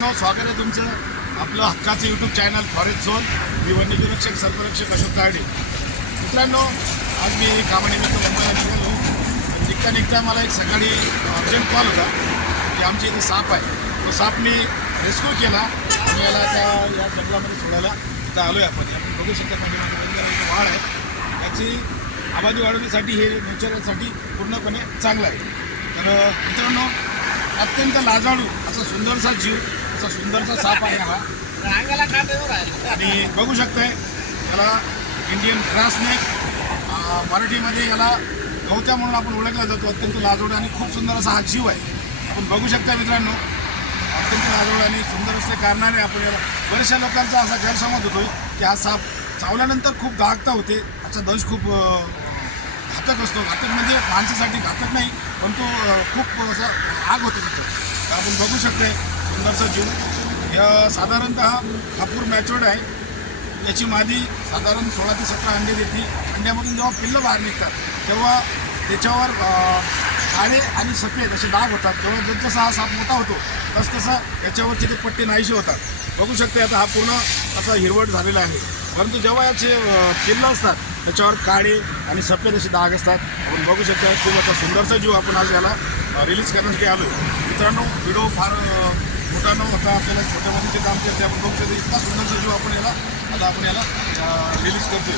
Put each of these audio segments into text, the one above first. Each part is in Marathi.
हो, स्वागत आहे तुमचं. आपलं हक्काचं यूट्यूब चॅनल फॉरेस्ट झोन मी वन्यनिरीक्षक सर्परक्षक अशोक तायडे मित्रांनो आज मी कामानिमित्त मुंबईला निघालो निघता निघता मला एक सकाळी अर्जंट कॉल होता की आमच्या इथे साप आहे. तो साप मी रेस्क्यू केला आणि याला त्या या जंगलामध्ये सोडायला इथं आलो आहे आपण आपण बघू शकता म्हणजे पाठीमागे वाढ आहे. याची आबादी वाढवण्यासाठी हे नेचरसाठी पूर्णपणे चांगलं आहे. तर मित्रांनो अत्यंत लाजाळू असा सुंदरसा जीव असा सुंदरसा साप आहे हा आणि बघू शकताय याला इंडियन ग्रासनेक मराठीमध्ये याला गवत्या म्हणून आपण ओळखला जातो. अत्यंत लाजोड आणि खूप सुंदर असा हा जीव आहे. आपण बघू शकता मित्रांनो अत्यंत लाजोड आणि सुंदर असल्या कारणाने आपण याला बऱ्याचशा लोकांचा असा गैरसमज होतो की हा साप चावल्यानंतर खूप दागता होते. याचा दंश खूप घातक असतो. घातक म्हणजे माणसासाठी घातक नाही पण तो खूप असं आग होते तिथं तर आपण बघू शकताय सुंदरसा जीव. या साधारणतः हापूर मॅच्युअर्ड आहे. याची मादी साधारण सोळा ते सतरा अंडे देते. अंड्यामधून जेव्हा पिल्लं बाहेर निघतात तेव्हा त्याच्यावर काळे आणि सफेद असे डाग होतात. तेव्हा जसजसा हा साप मोठा होतो तसतसा याच्यावरचे ते पट्टे नाहीसे होतात. बघू शकते आता हा पूर्ण असा हिरवट झालेला आहे. परंतु जेव्हा याचे पिल्लं असतात त्याच्यावर काळे आणि सफेद असे डाग असतात. आपण बघू शकता खूप असा सुंदरसा जीव आपण आज याला रिलीज करण्यासाठी आलो मित्रांनो व्हिडिओ फार मोठ्यानं होता आपल्याला छोट्या मोठीचे काम करते आपण बघू शकतो इतका सुंदरसा जीव आपण याला आता आपण याला रिलीज करतोय.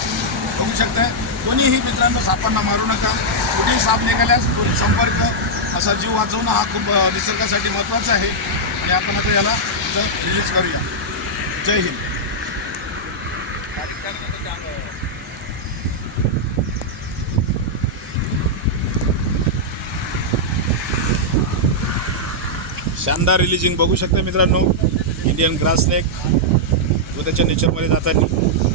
बघू शकताय कोणीही मित्रांनो सापांना मारू नका. कुठेही साप निघाल्यास संपर्क असा जीव वाचवणं हा खूप निसर्गासाठी महत्त्वाचा आहे. आणि आपण आता याला रिलीज करूया. जय हिंद. शानदार रिलीजिंग बघू शकता मित्रांनो. इंडियन ग्रास स्नेक तो त्याच्या नेचरमध्ये जाताना.